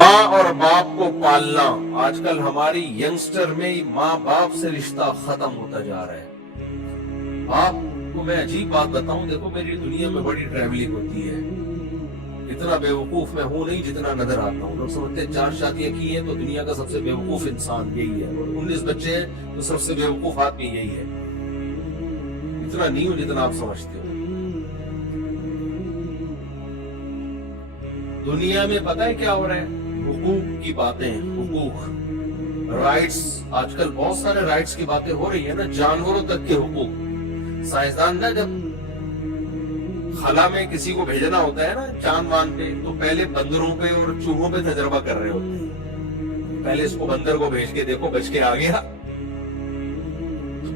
ماں اور باپ کو پالنا، آج کل ہماری ینگسٹر میں ماں باپ سے رشتہ ختم ہوتا جا رہا ہے. آپ کو میں عجیب بات بتاؤں، دیکھو میری دنیا میں بڑی ٹریولنگ ہوتی ہے، اتنا بے وقوف میں ہوں نہیں جتنا نظر آتا ہوں. لوگ سمجھتے ہیں 4 شادیاں کی ہیں تو دنیا کا سب سے بے وقوف انسان یہی ہے، اور 19 بچے ہیں تو سب سے بے وقوف آدمی یہی ہے. اتنا نہیں ہوں جتنا آپ سمجھتے ہو. دنیا میں پتہ ہے کیا ہو رہا ہے؟ حقوق کی باتیں، حقوق، رائٹس. آج کل بہت سارے رائٹس کی باتیں ہو رہی ہیں نا، جانوروں تک کے حقوق. سائنسدان نا جب خلا میں کسی کو بھیجنا ہوتا ہے نا چاند وان پہ، تو پہلے بندروں پہ اور چوہوں پہ تجربہ کر رہے ہوتے ہیں. پہلے اس کو بندر کو بھیج کے دیکھو بچ کے آ گیا،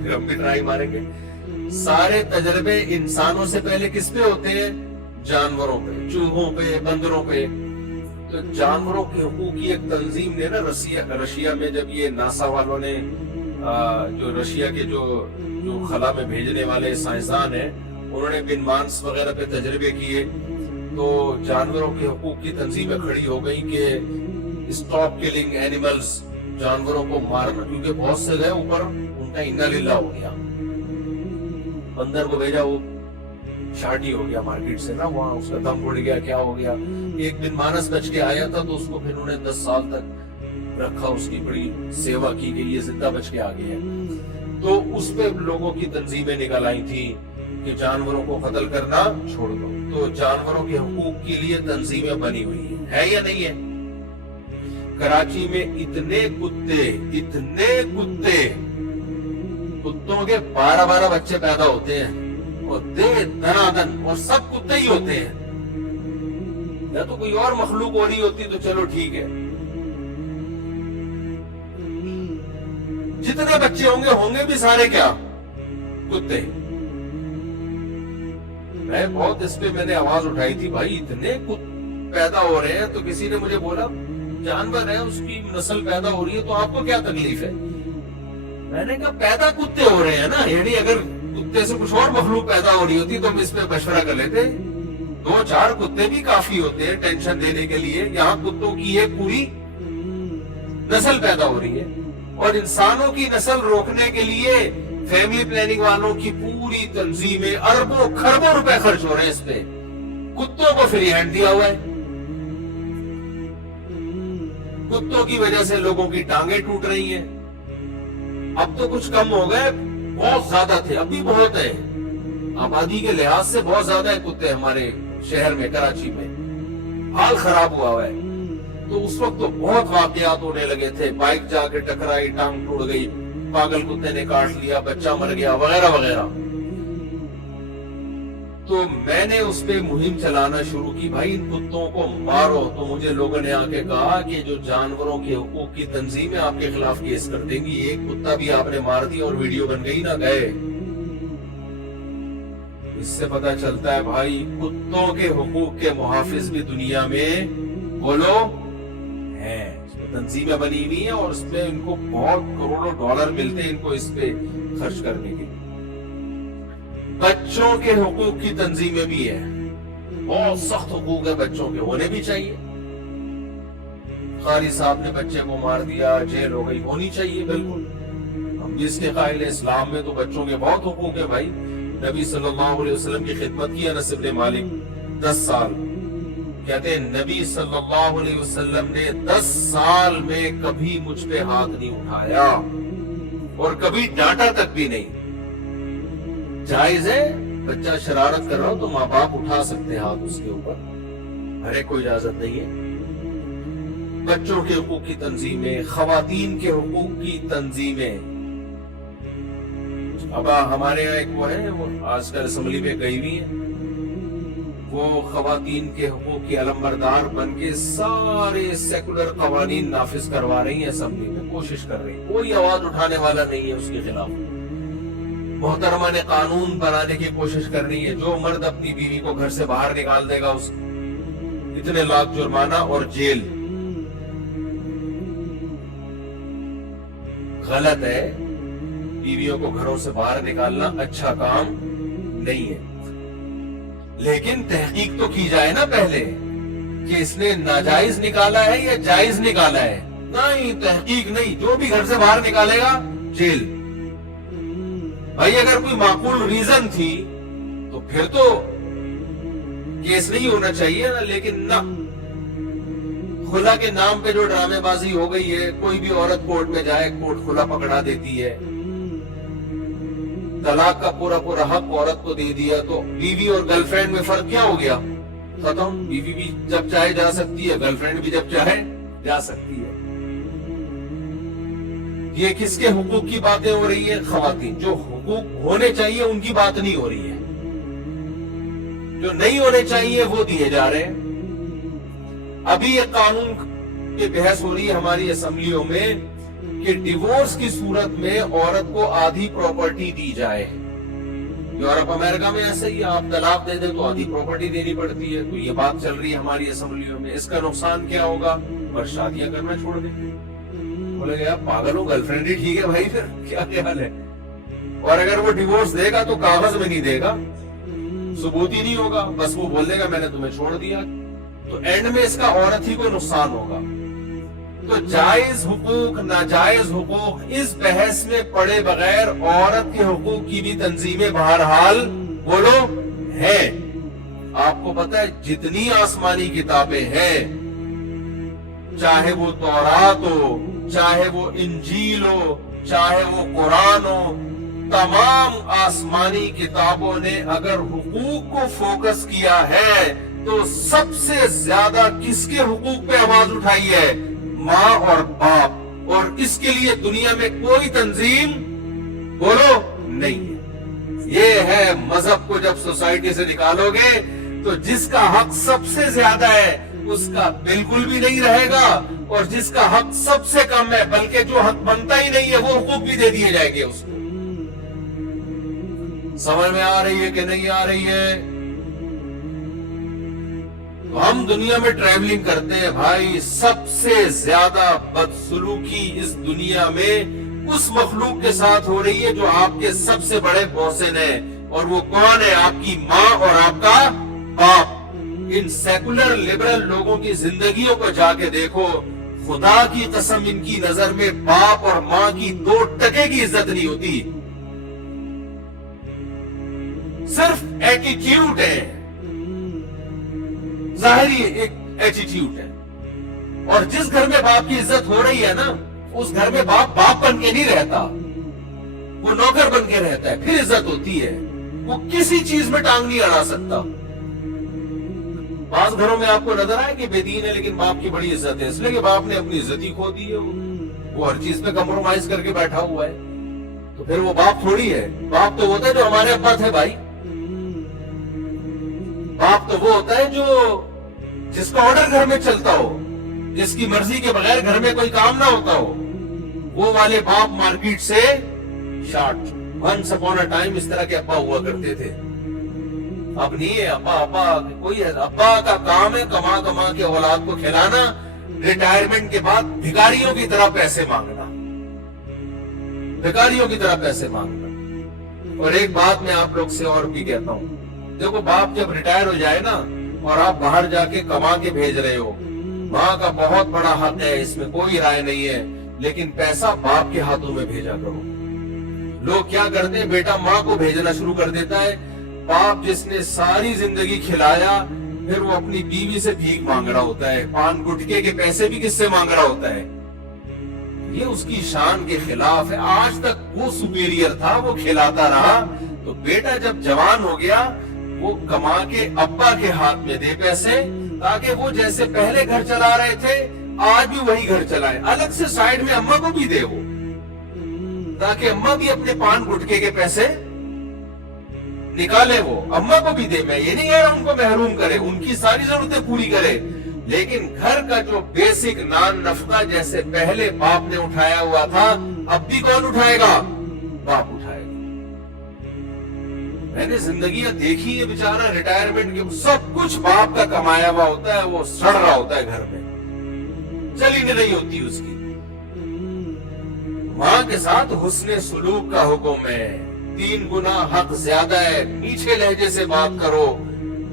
پھر ہم بھی ٹرائی ماریں گے. سارے تجربے انسانوں سے پہلے کس پہ ہوتے ہیں؟ جانوروں پہ، چوہوں پہ، بندروں پہ. تو جانوروں کے حقوق کی ایک تنظیم نے نا رشیا میں، جب یہ ناسا والوں نے جو رشیا کے جو خلا میں بھیجنے والے سائنسدان ہیں، انہوں نے بن مانس وغیرہ پہ تجربے کیے، تو جانوروں کے حقوق کی تنظیمیں کھڑی ہو گئی کہ اسٹاپ کلنگ اینیملز، جانوروں کو مارنا. کیونکہ بہت سے گئے اوپر، ان کا انا للہ ہو گیا. بندر کو بھیجا، وہ شارٹی ہو گیا مارکیٹ سے نا، وہاں اس کا دم اڑ گیا، کیا ہو گیا. ایک بن مانس بچ کے آیا تھا تو اس کو پھر انہوں نے 10 سال تک رکھا، اس کی بڑی سیوا کی گئی، یہ زندہ بچ کے آ گیا. تو اس پہ لوگوں کی تنظیمیں نکل آئی تھی کہ جانوروں کو قتل کرنا چھوڑ دو. تو جانوروں کے حقوق کے لیے تنظیمیں بنی ہوئی ہیں، ہے یا نہیں ہے؟ کراچی میں اتنے کتے، کتوں کے 12 بچے پیدا ہوتے ہیں، اور دنادن، اور سب کتے ہی ہوتے ہیں. یا تو کوئی اور مخلوق ہو رہی ہوتی تو چلو ٹھیک ہے. جتنے بچے ہوں گے بھی سارے کیا؟ کتے. میں بہت اس پہ میں نے آواز اٹھائی تھی، بھائی اتنے پیدا ہو رہے ہیں. تو کسی نے مجھے بولا جانور ہے، اس کی نسل پیدا ہو رہی ہے تو آپ کو کیا تکلیف ہے؟ میں نے کہا پیدا کتے ہو رہے ہیں نا، یعنی اگر کتے سے کچھ اور مخلوق پیدا ہو رہی ہوتی تو ہم اس پہ مشورہ کر لیتے. 2-4 کتے بھی کافی ہوتے ہیں ٹینشن دینے کے لیے. یہاں کتوں کی ایک پوری نسل پیدا ہو رہی ہے، اور انسانوں کی نسل روکنے کے لیے فیملی پلاننگ والوں کی پوری تنظیمیں اربوں کھربوں روپے خرچ ہو رہے ہیں اس پہ. کتوں کو فری ہینڈ دیا ہوا ہے. کتوں کی وجہ سے لوگوں کی ٹانگیں ٹوٹ رہی ہیں. اب تو کچھ کم ہو گئے، بہت زیادہ تھے، اب بھی بہت ہے. آبادی کے لحاظ سے بہت زیادہ ہے کتے ہمارے شہر میں، کراچی میں. حال خراب ہوا ہے. تو اس وقت تو بہت واقعات ہونے لگے تھے، بائک جا کے ٹکرائی، ٹانگ ٹوٹ گئی، پاگل کتے نے کاٹ لیا، بچہ مر گیا، وغیرہ وغیرہ. تو میں نے اس پہ مہم چلانا شروع کی، بھائی ان کتوں کو مارو. تو مجھے لوگوں نے آ کے کہا کہ جو جانوروں کے حقوق کی تنظیمیں آپ کے خلاف کیس کر دیں گی. ایک کتا بھی آپ نے مار دی اور ویڈیو بن گئی نہ گئے. اس سے پتہ چلتا ہے بھائی کتوں کے حقوق کے محافظ بھی دنیا میں بولو ہیں. تنظیمیں بنی ہوئی ہیں اور اس میں ان کو بہت کروڑوں ڈالر ملتے ہیں ان کو اس پہ خرچ کرنے کے. بچوں کے حقوق کی تنظیمیں بھی ہیں، بہت سخت حقوق ہے بچوں کے، ہونے بھی چاہیے. قاری صاحب نے بچے کو مار دیا، جیل ہو گئی، ہونی چاہیے بالکل. ہم بھی اس کے قائل ہیں. اسلام میں تو بچوں کے بہت حقوق ہے بھائی. نبی صلی اللہ علیہ وسلم کی خدمت کی انس بن مالک 10 سال. کہتے ہیں نبی صلی اللہ علیہ وسلم نے 10 سال میں کبھی مجھ پہ ہاتھ نہیں اٹھایا اور کبھی ڈانٹا تک بھی نہیں. جائز ہے بچہ شرارت کر رہا ہو تو ماں باپ اٹھا سکتے ہاتھ اس کے اوپر، ہر ایک کو اجازت نہیں ہے. بچوں کے حقوق کی تنظیمیں، خواتین کے حقوق کی تنظیمیں. اب ہمارے یہاں ایک وہ ہے، وہ آج کل اسمبلی میں گئی ہوئی ہے، وہ خواتین کے حقوق کی علمبردار بن کے سارے سیکولر قوانین نافذ کروا رہی ہیں اسمبلی میں، کوشش کر رہی ہیں. کوئی آواز اٹھانے والا نہیں ہے اس کے خلاف. محترمہ نے قانون بنانے کی کوشش کر رہی ہے، جو مرد اپنی بیوی کو گھر سے باہر نکال دے گا اس اتنے لاکھ جرمانہ اور جیل. غلط ہے، بیویوں کو گھروں سے باہر نکالنا اچھا کام نہیں ہے. لیکن تحقیق تو کی جائے نا پہلے. کہ اس نے ناجائز نکالا ہے یا جائز نکالا ہے. نہیں, تحقیق نہیں, جو بھی گھر سے باہر نکالے گا جیل. بھائی اگر کوئی معقول ریزن تھی تو پھر تو کیس نہیں ہونا چاہیے نا, لیکن نہ, خلا کے نام پہ جو ڈرامے بازی ہو گئی ہے, کوئی بھی عورت کورٹ میں جائے کورٹ خلا پکڑا دیتی ہے, طلاق کا پورا پورا حق عورت کو دے دیا, تو بیوی اور گرل فرینڈ میں فرق کیا ہو گیا؟ ختم. بیوی بھی جب چاہے جا سکتی ہے, گرل فرینڈ بھی جب چاہے جا سکتی ہے. یہ کس کے حقوق کی باتیں ہو رہی ہیں؟ خواتین. جو حقوق ہونے چاہیے ان کی بات نہیں ہو رہی ہے, جو نہیں ہونے چاہیے وہ دیے جا رہے ہیں. ابھی یہ قانون کی بحث ہو رہی ہے ہماری اسمبلیوں میں کہ ڈیورس کی صورت میں عورت کو آدھی پراپرٹی دی جائے. یورپ امریکہ میں ایسا ہی, آپ طلاق دے دیں تو آدھی پراپرٹی دینی پڑتی ہے. تو یہ بات چل رہی ہے ہماری اسمبلیوں میں. اس کا نقصان کیا ہوگا؟ پر شادیاں کرنا چھوڑ دیں گے. بولے گا پاگل ہو, گرل فرینڈ ہی ٹھیک ہے بھائی, پھر کیا خیال ہے؟ اور اگر وہ ڈیورس دے گا تو کاغذ میں نہیں دے گا, ثبوت ہی نہیں ہوگا, بس وہ بول دے گا میں نے تمہیں چھوڑ دیا. تو اینڈ میں اس کا عورت ہی کو نقصان ہوگا. تو جائز حقوق ناجائز حقوق اس بحث میں پڑے بغیر عورت کے حقوق کی بھی تنظیمیں بہرحال بولو ہیں. آپ کو پتا ہے جتنی آسمانی کتابیں ہیں, چاہے وہ تورات ہو, چاہے وہ انجیل ہو, چاہے وہ قرآن ہو, تمام آسمانی کتابوں نے اگر حقوق کو فوکس کیا ہے تو سب سے زیادہ کس کے حقوق پہ آواز اٹھائی ہے؟ ماں اور باپ. اور اس کے لیے دنیا میں کوئی تنظیم بولو نہیں ہے. یہ ہے مذہب کو جب سوسائٹی سے نکالو گے تو جس کا حق سب سے زیادہ ہے اس کا بالکل بھی نہیں رہے گا, اور جس کا حق سب سے کم ہے بلکہ جو حق بنتا ہی نہیں ہے وہ حقوق بھی دے دیے جائیں گے اس کو. سمجھ میں آ رہی ہے کہ نہیں آ رہی ہے؟ تو ہم دنیا میں ٹریولنگ کرتے ہیں بھائی, سب سے زیادہ بدسلوکی اس دنیا میں اس مخلوق کے ساتھ ہو رہی ہے جو آپ کے سب سے بڑے محسن ہیں, اور وہ کون ہے؟ آپ کی ماں اور آپ کا باپ. ان سیکولر لبرل لوگوں کی زندگیوں کو جا کے دیکھو, خدا کی قسم ان کی نظر میں باپ اور ماں کی 2 ٹکے کی عزت نہیں ہوتی, صرف ایٹیٹیوڈ ہے, ظاہری ایک ایٹیٹیوڈ ہے. اور جس گھر میں باپ کی عزت ہو رہی ہے نا, اس گھر میں باپ باپ بن کے نہیں رہتا, وہ نوکر بن کے رہتا ہے, پھر عزت ہوتی ہے. وہ کسی چیز میں ٹانگ نہیں اڑا سکتا. بعض گھروں میں آپ کو نظر آئے کہ بے دین ہے لیکن باپ کی بڑی عزت ہے, اس لیے کہ باپ نے اپنی عزت ہی کھو دی ہے, وہ ہر چیز پہ کمپرومائز کر کے بیٹھا ہوا ہے. تو پھر وہ باپ تھوڑی ہے. باپ تو ہوتا ہے جو ہمارے ابا تھے بھائی. باپ تو وہ ہوتا ہے جو جس کا آرڈر گھر میں چلتا ہو, جس کی مرضی کے بغیر گھر میں کوئی کام نہ ہوتا ہو. وہ والے باپ مارکیٹ سے short. Once upon a time اس طرح کے ابا ہوا کرتے تھے. اب نہیں ہے ابا کوئی ہے. ابا کا کام ہے کما کما کے اولاد کو کھلانا, ریٹائرمنٹ کے بعد بھکاریوں کی طرح پیسے مانگنا, بھکاریوں کی طرح پیسے مانگنا. اور ایک بات میں آپ لوگ سے اور بھی کہتا ہوں, دیکھو باپ جب ریٹائر ہو جائے نا اور آپ باہر جا کے کما کے بھیج رہے ہو, ماں کا بہت بڑا حق ہے, اس میں کوئی رائے نہیں ہے, لیکن پیسہ باپ کے ہاتھوں میں بھیجا کرو. لوگ کیا کرتے ہیں, بیٹا ماں کو بھیجنا شروع کر دیتا ہے. باپ جس نے ساری زندگی کھلایا, پھر وہ اپنی بیوی سے بھیک مانگ رہا ہوتا ہے, پان گٹکے کے پیسے بھی کس سے مانگ رہا ہوتا ہے. یہ اس کی شان کے خلاف ہے. آج تک وہ سپیریئر تھا, وہ کھلاتا رہا. تو بیٹا جب جوان ہو گیا وہ کما کے ابا کے ہاتھ میں دے پیسے, تاکہ وہ جیسے پہلے گھر چلا رہے تھے آج بھی وہی گھر چلائے. الگ سے سائیڈ میں اماں کو بھی دے وہ, تاکہ اماں بھی اپنے پان گٹکے کے پیسے نکالے, وہ اماں کو بھی دے. میں یہ نہیں کہہ رہا ان کو محروم کرے, ان کی ساری ضرورتیں پوری کرے, لیکن گھر کا جو بیسک نان نفقہ جیسے پہلے باپ نے اٹھایا ہوا تھا, اب بھی کون اٹھائے گا؟ باپ اٹھائے گا. میں نے زندگیاں دیکھی ہے, بیچارہ ریٹائرمنٹ کے سب کچھ باپ کا کمایا ہوا ہوتا ہے, وہ سڑ رہا ہوتا ہے گھر میں, چلی نہیں ہوتی اس کی. ماں کے ساتھ حسن سلوک کا حکم ہے, 3 گنا حق زیادہ ہے, میٹھے لہجے سے بات کرو.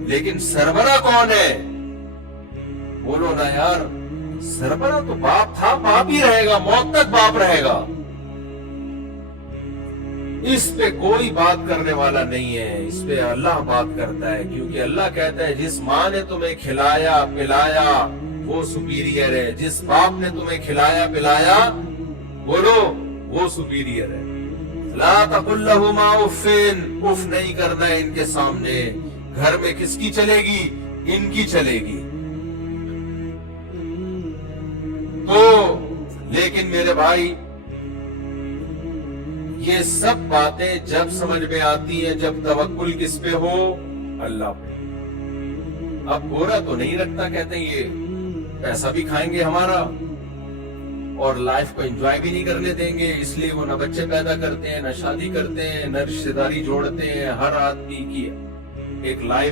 لیکن سربراہ کون ہے؟ بولو نا یار، سربراہ تو باپ تھا، باپ ہی رہے گا، موت تک باپ رہے گا. اس پہ کوئی بات کرنے والا نہیں ہے، اس پہ اللہ بات کرتا ہے. کیونکہ اللہ کہتا ہے جس ماں نے تمہیں کھلایا پلایا وہ سپیریئر ہے، جس باپ نے تمہیں کھلایا پلایا بولو وہ سپیریئر ہے. لا تقل لهما اف، اف نہیں کرنا ہے ان کے سامنے. گھر میں کس کی چلے گی؟ ان کی چلے گی. تو لیکن میرے بھائی یہ سب باتیں جب سمجھ میں آتی ہیں جب توکل کس پہ ہو؟ اللہ پہ. اب گورا تو نہیں رکھتا، کہتے ہیں یہ پیسہ بھی کھائیں گے ہمارا اور لائف کو انجوائے بھی نہیں کرنے دیں گے، اس لیے وہ نہ بچے پیدا کرتے ہیں، نہ شادی کرتے ہیں، نہ رشتہ داری جوڑتے ہیں. ہر آدمی کی ایک لائف